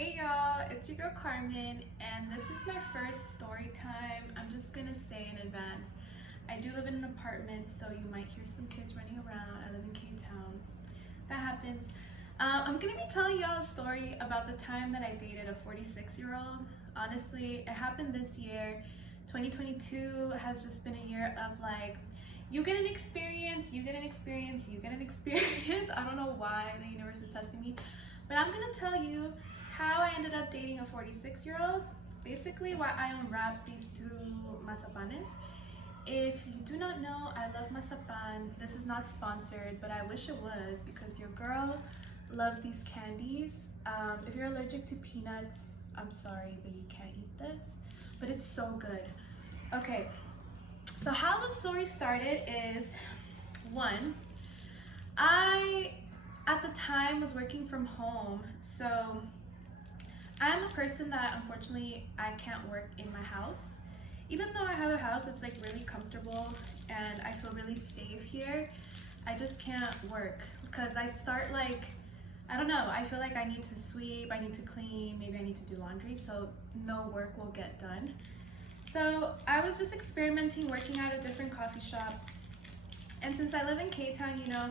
Hey y'all, it's your girl Carmen, and this is my first story time. I'm just gonna say in advance, I do live in an apartment, so you might hear some kids running around. I live in K-Town. That happens. I'm gonna be telling y'all a story about the time that I dated a 46-year-old. Honestly, it happened this year. 2022 has just been a year of like, you get an experience, you get an experience, you get an experience. I don't know why the universe is testing me, but I'm gonna tell you how I ended up dating a 46-year-old. Basically, why I unwrapped these two mazapanes. If you do not know, I love mazapan. This is not sponsored, but I wish it was because your girl loves these candies. If you're allergic to peanuts, I'm sorry, but you can't eat this. But it's so good. Okay, so how the story started is, one, I at the time was working from home, so I'm a person that unfortunately I can't work in my house. Even though I have a house, it's like really comfortable and I feel really safe here. I just can't work because I start like, I don't know, I feel like I need to sweep, I need to clean, maybe I need to do laundry, so no work will get done. So I was just experimenting, working out at different coffee shops. And since I live in K-Town, you know,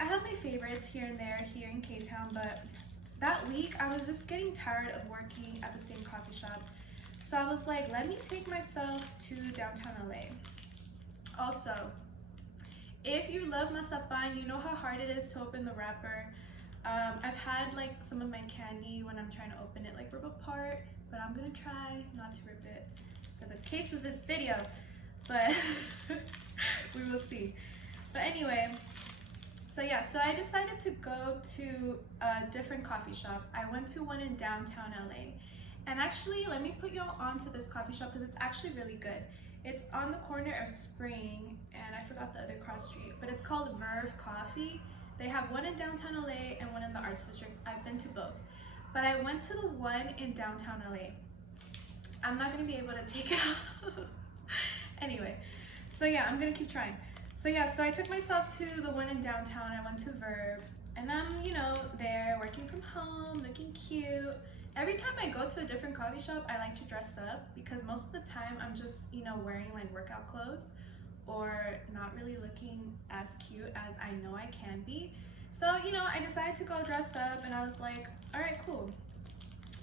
I have my favorites here and there here in K-Town, but that week I was just getting tired of working at the same coffee shop. So I was like, let me take myself to downtown LA. Also, if you love mazapan, you know how hard it is to open the wrapper. I've had like some of my candy when I'm trying to open it like rip apart, but I'm gonna try not to rip it for the case of this video, but we will see. But anyway, so I decided to go to a different coffee shop. I went to one in downtown LA. And actually, let me put y'all onto this coffee shop because it's actually really good. It's on the corner of Spring, and I forgot the other cross street, but it's called Verve Coffee. They have one in downtown LA and one in the Arts District. I've been to both, but I went to the one in downtown LA. I'm not gonna be able to take it out. Anyway, so yeah, I'm gonna keep trying. So I took myself to the one in downtown. I went to Verve, and I'm, you know, there working from home, looking cute. Every time I go to a different coffee shop, I like to dress up because most of the time I'm just, you know, wearing like workout clothes or not really looking as cute as I know I can be. So, you know, I decided to go dress up and I was like, all right, cool.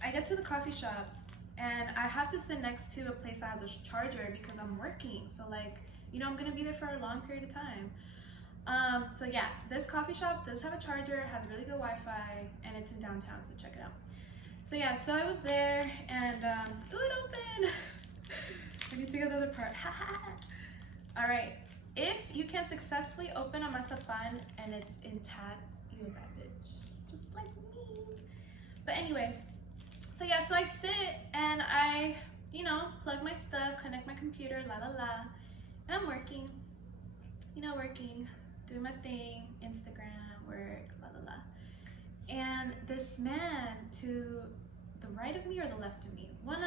I get to the coffee shop and I have to sit next to a place that has a charger because I'm working. So like, you know, I'm gonna be there for a long period of time. So yeah, this coffee shop does have a charger, has really good Wi-Fi, and it's in downtown, so check it out. So yeah, so I was there and, ooh, it opened. I need to get the other part. All right, if you can successfully open a mazapan and it's intact, you're a bad bitch, just like me. But anyway, so yeah, so I sit and I, you know, plug my stuff, connect my computer, la la la, and I'm working, you know, doing my thing, Instagram, work, la la la. And this man to the right of me or the left of me, one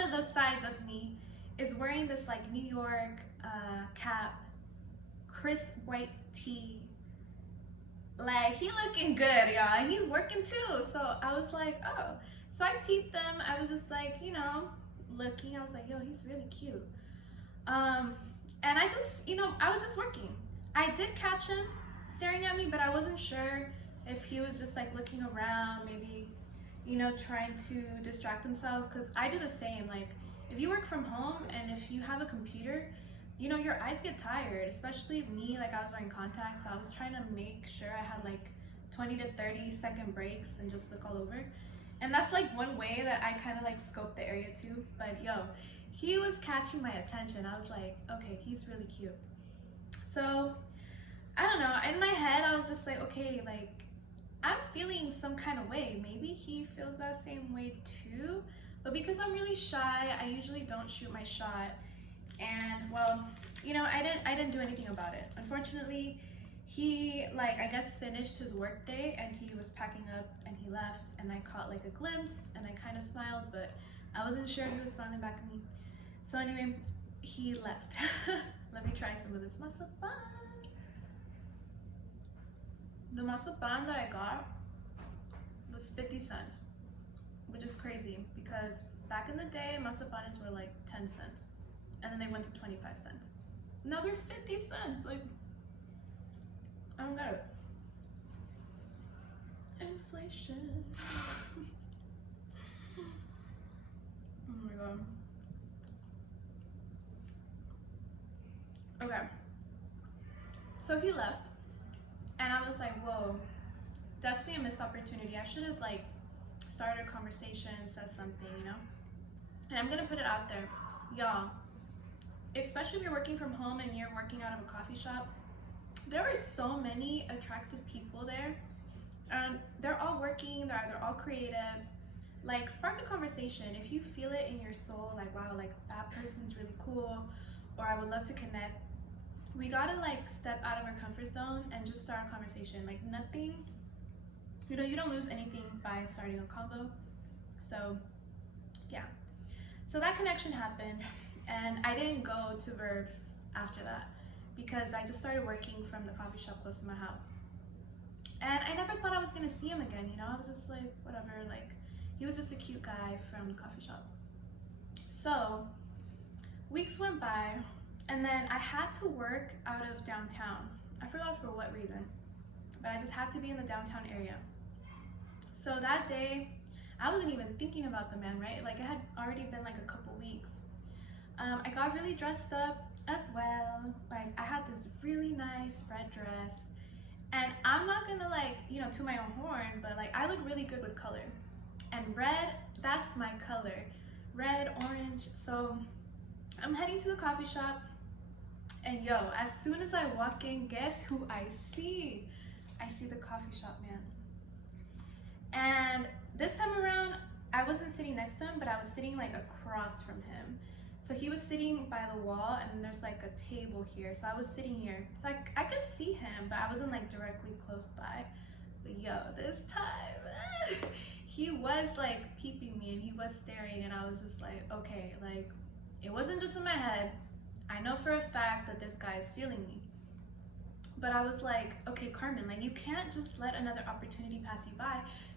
of those sides of me, is wearing this like New York cap, crisp white tee. Like, he looking good, y'all. He's working too. So I was like, oh. So I peeped them. I was just like, you know, looking. I was like, yo, he's really cute. And I just, you know, I was just working. I did catch him staring at me, but I wasn't sure if he was just like looking around, maybe, you know, trying to distract themselves, because I do the same. Like, if you work from home and if you have a computer, you know, your eyes get tired, especially me. Like, I was wearing contacts, so I was trying to make sure I had like 20 to 30 second breaks and just look all over. And that's like one way that I kind of like scope the area too. But yo, he was catching my attention. I was like, okay, he's really cute. So I don't know, in my head I was just like, okay, like, I'm feeling some kind of way. Maybe he feels that same way too. But because I'm really shy, I usually don't shoot my shot. And well, you know, I didn't do anything about it. Unfortunately, he, like, I guess finished his work day and he was packing up and he left, and I caught like a glimpse and I kind of smiled, but I wasn't sure he was smiling back at me. So anyway, he left. Let me try some of this mazapan. The mazapan that I got was 50 cents, which crazy because back in the day, mazapanes were like 10 cents. And then they went to 25 cents. Now they're 50 cents. Like, I don't get it. Inflation. Oh my god. Okay. So he left. And I was like, whoa. Definitely a missed opportunity. I should have like started a conversation, said something, you know? And I'm gonna put it out there. Y'all, especially if you're working from home and you're working out of a coffee shop, there are so many attractive people there. They're all working, they're all creatives. Like, spark a conversation. If you feel it in your soul, like, wow, like that person's really cool, or I would love to connect, we gotta like step out of our comfort zone and just start a conversation. Like, nothing, you know, you don't lose anything by starting a convo. So yeah, so that connection happened, and I didn't go to Verve after that because I just started working from the coffee shop close to my house. And I never thought I was gonna see him again, you know? I was just like, whatever, like, he was just a cute guy from the coffee shop. So, weeks went by, and then I had to work out of downtown. I forgot for what reason, but I just had to be in the downtown area. So that day, I wasn't even thinking about the man, right? Like, it had already been like a couple weeks. I got really dressed up as well. Like, I had this really nice red dress. And I'm not gonna like, you know, toot my own horn, but like I look really good with color. And red, that's my color. Red, orange. So I'm heading to the coffee shop, and yo, as soon as I walk in, guess who I see? I see the coffee shop man. And this time around, I wasn't sitting next to him, but I was sitting like across from him. So he was sitting by the wall, and there's like a table here. So I was sitting here. So I could see him, but I wasn't like directly close by. But yo, this time, he was like peeping me, and he was staring, and I was just like, okay, like it wasn't just in my head. I know for a fact that this guy is feeling me. But I was like, okay, Carmen, like you can't just let another opportunity pass you by.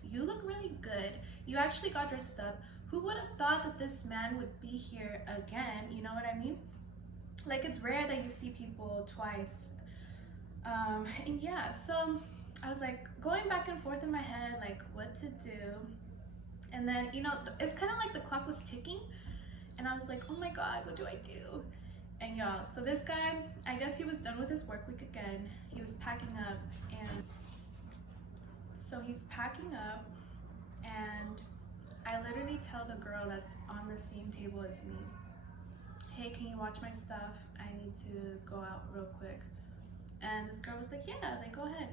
You look really good. You actually got dressed up. Who would have thought that this man would be here again? You know what I mean? Like, it's rare that you see people twice. And yeah, so I was like going back and forth in my head, like what to do. And then, you know, it's kind of like the clock was ticking, and I was like, oh my God, what do I do? And y'all, so this guy, I guess he was done with his work week again. He was packing up, and so he's packing up, and I literally tell the girl that's on the same table as me, hey, can you watch my stuff? I need to go out real quick. And this girl was like, yeah, like go ahead.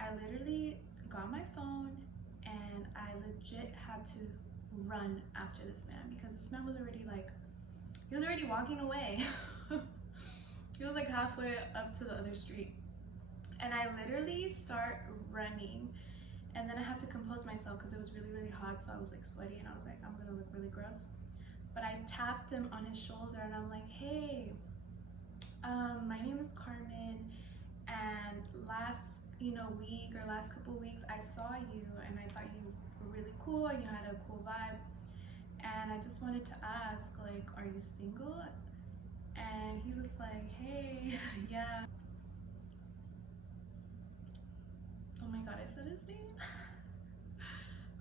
I literally got my phone, and I legit had to run after this man because this man was already like, he was already walking away. He was like halfway up to the other street. And I literally start running. And then I had to compose myself because it was really, really hot. So I was like sweaty, and I was like, I'm gonna look really gross. But I tapped him on his shoulder, and I'm like, hey, my name is Carmen. And last, week or last couple weeks, I saw you, and I thought you were really cool, and you had a cool vibe. And I just wanted to ask, like, are you single? And he was like, hey, yeah. Oh my God, I said his name.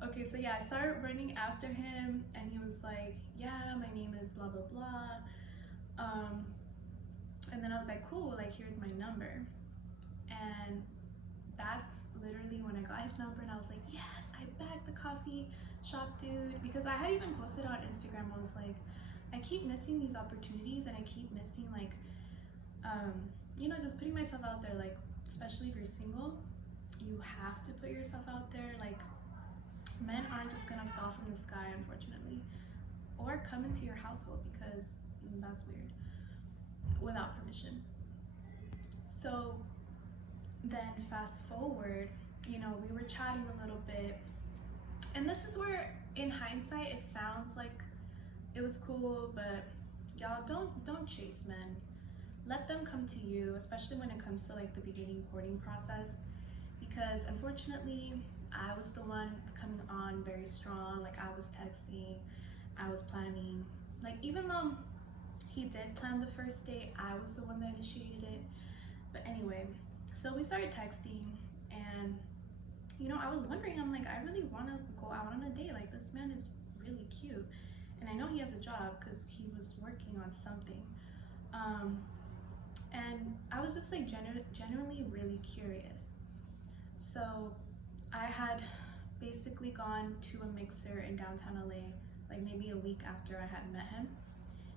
Okay, so yeah, I started running after him, and he was like, yeah, my name is blah, blah, blah. And then I was like, cool, like, here's my number. And that's literally when I got his number, and I was like, yes, I bagged the coffee shop dude. Because I had even posted on Instagram, I was like, I keep missing these opportunities, and I keep missing, like, just putting myself out there, like, especially if you're single. You have to put yourself out there. Like, men aren't just gonna fall from the sky, unfortunately, or come into your household, because that's weird, without permission. So then fast forward, we were chatting a little bit, and this is where in hindsight it sounds like it was cool, but y'all, don't chase men. Let them come to you, especially when it comes to like the beginning courting process. Because unfortunately, I was the one coming on very strong. Like I was texting, I was planning. Like even though he did plan the first date, I was the one that initiated it. But anyway, so we started texting, and you know, I was wondering, I'm like, I really want to go out on a date. Like this man is really cute, and I know he has a job because he was working on something. And I was just like genuinely really curious. So I had basically gone to a mixer in downtown LA like maybe a week after I had met him,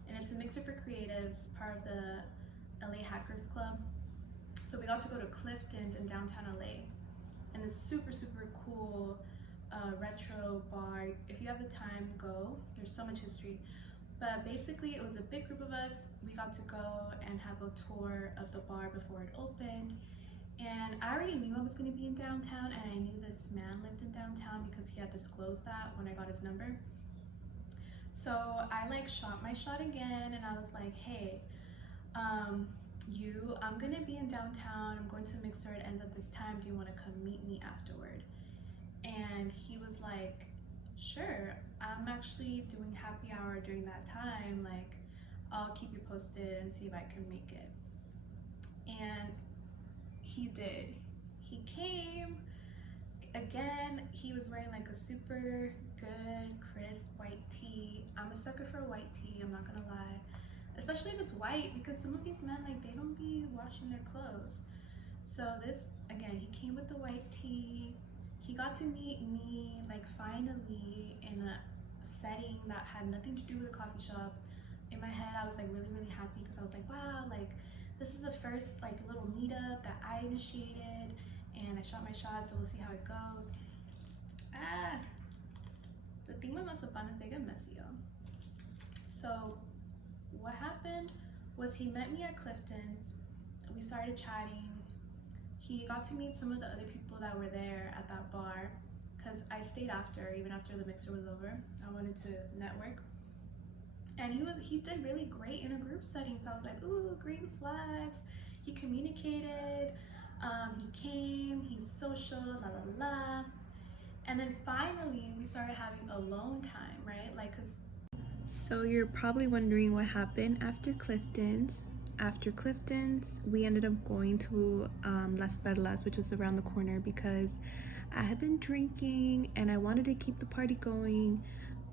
and it's a mixer for creatives, part of the LA Hackers Club. So we got to go to Clifton's in downtown LA, and it's super cool retro bar. If you have the time, go. There's so much history. But basically it was a big group of us. We got to go and have a tour of the bar before it opened. And I already knew I was going to be in downtown, and I knew this man lived in downtown because he had disclosed that when I got his number. So I like shot my shot again, and I was like, hey, I'm gonna be in downtown, I'm going to Mixer, it ends at this time, do you want to come meet me afterward? And he was like, sure, I'm actually doing happy hour during that time, like I'll keep you posted and see if I can make it. And he did. He came again. He was wearing like a super good crisp white tee. I'm a sucker for a white tee, I'm not gonna lie, especially if it's white, because some of these men, like, they don't be washing their clothes. So this, again, he came with the white tee. He got to meet me, like, finally in a setting that had nothing to do with a coffee shop. In my head, I was like really happy because I was like, wow, like this is the first like little meetup that I initiated, and I shot my shot, so we'll see how it goes. The thing with Masapanatega messy, y'all. So what happened was he met me at Clifton's. We started chatting. He got to meet some of the other people that were there at that bar, because I stayed after, even after the mixer was over. I wanted to network. And he did really great in a group setting, so I was like, ooh, green flags. He communicated, he came, he's social, la la la. And then finally we started having alone time, right? Like, so you're probably wondering what happened after Clifton's. After Clifton's, we ended up going to Las Perlas, which is around the corner, because I had been drinking and I wanted to keep the party going.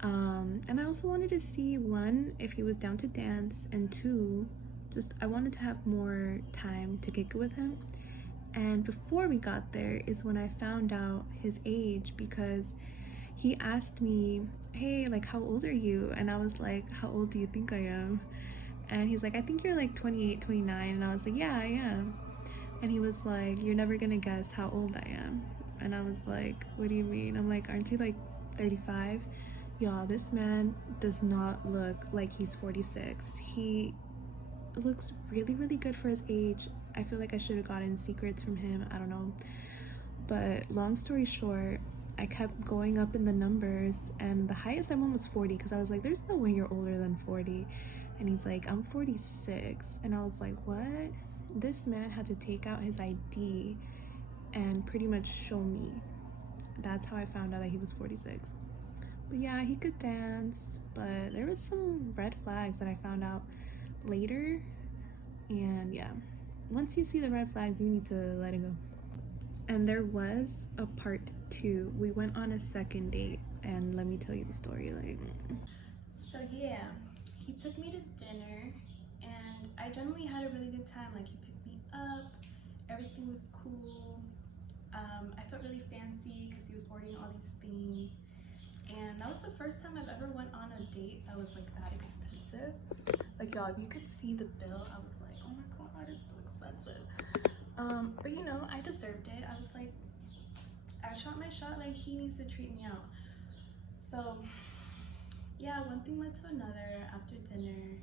And I also wanted to see, one, if he was down to dance, and two, just I wanted to have more time to kick it with him. And before we got there is when I found out his age, because he asked me, hey, like, how old are you? And I was like, how old do you think I am? And he's like, I think you're like 28, 29. And I was like, yeah, I am. And he was like, you're never gonna guess how old I am. And I was like, what do you mean? I'm like, aren't you like 35? Y'all, this man does not look like he's 46. He looks really good for his age. I feel like I should have gotten secrets from him, I don't know. But long story short, I kept going up in the numbers, and the highest I went was 40, because I was like, there's no way you're older than 40. And he's like, I'm 46. And I was like, what? This man had to take out his ID and pretty much show me. That's how I found out that he was 46. But yeah, he could dance, but there was some red flags that I found out later. And yeah, once you see the red flags, you need to let it go. And there was a part 2. We went on a second date, and let me tell you the story. Like, so yeah, he took me to dinner, and I generally had a really good time. Like, he picked me up, everything was cool. I felt really fancy because he was ordering all these things, and that was the first time I've ever went on a date that was like that expensive. Like, y'all, if you could see the bill, I was like, oh my god, it's so expensive. But you know, I deserved it. I was like, I shot my shot, like, he needs to treat me out. So yeah, one thing led to another. After dinner,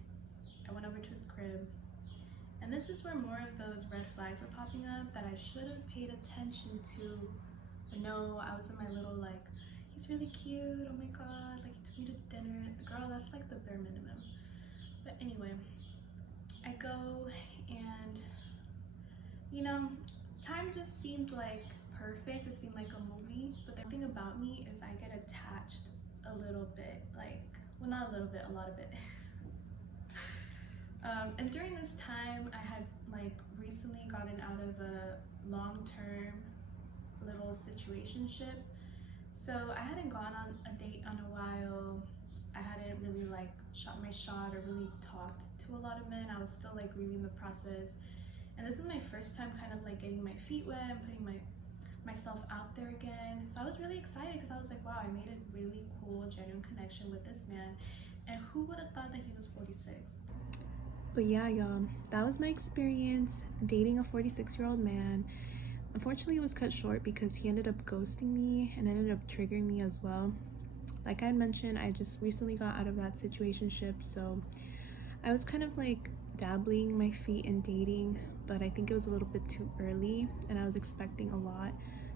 I went over to his crib, and this is where more of those red flags were popping up that I should have paid attention to. But no, I was in my little like, he's really cute, oh my god, like, he took me to dinner. Girl, that's like the bare minimum. But anyway, I go, and you know, time just seemed like perfect. It seemed like a movie. But the thing about me is I get attached a little bit, like, well, not a little bit, a lot of it. And during this time, I had like recently gotten out of a long-term little situationship. So I hadn't gone on a date in a while. I hadn't really like shot my shot or really talked to a lot of men. I was still like grieving the process. And this was my first time kind of like getting my feet wet and putting myself out there again. So I was really excited because I was like, wow, I made a really cool, genuine connection with this man. And who would have thought that he was 46? But yeah, y'all, that was my experience dating a 46-year-old man. Unfortunately, it was cut short because he ended up ghosting me and ended up triggering me as well. Like I mentioned, I just recently got out of that situationship, so I was kind of like dabbling my feet in dating, but I think it was a little bit too early and I was expecting a lot.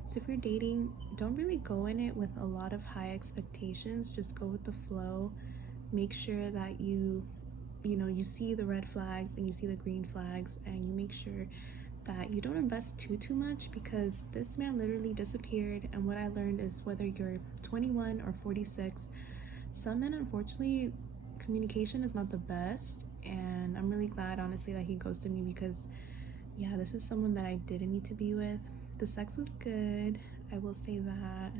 So if you're dating, don't really go in it with a lot of high expectations. Just go with the flow. Make sure that you see the red flags and you see the green flags, and you make sure that you don't invest too much, because this man literally disappeared. And what I learned is, whether you're 21 or 46, some men, unfortunately, communication is not the best. And I'm really glad, honestly, that he ghosted me, because yeah, this is someone that I didn't need to be with. The sex was good, I will say that.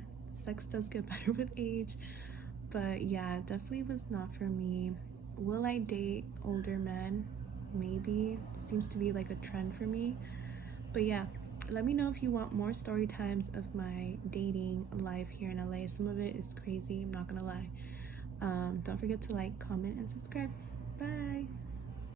Sex does get better with age, but yeah, it definitely was not for me. Will I date older men? Maybe. Seems to be like a trend for me. But yeah, let me know if you want more story times of my dating life here in LA. Some of it is crazy, I'm not gonna lie. Don't forget to like, comment, and subscribe. Bye.